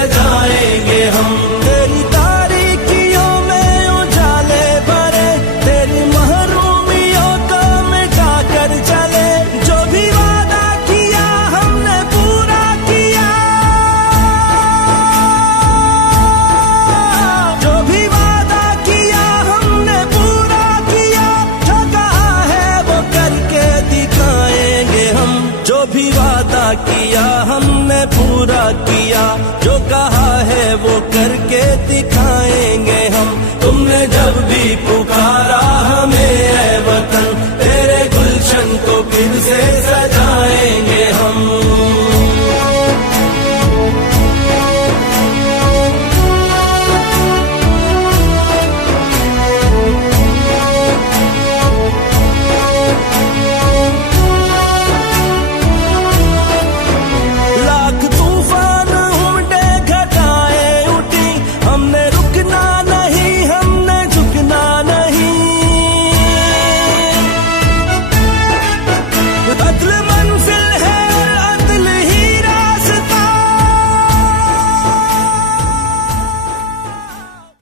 सजाएंगे हम। तेरी तारीकियों में उजाले भरे, तेरी महरूमियों को मिटा कर चले। जो भी वादा किया हमने पूरा किया, जो भी वादा किया हमने पूरा किया। जो कहा है वो करके दिखाएंगे हम, जो भी वादा किया हमने पूरा किया। जो कहा है वो करके दिखाएंगे हम। तुमने जब भी पुकारा हमें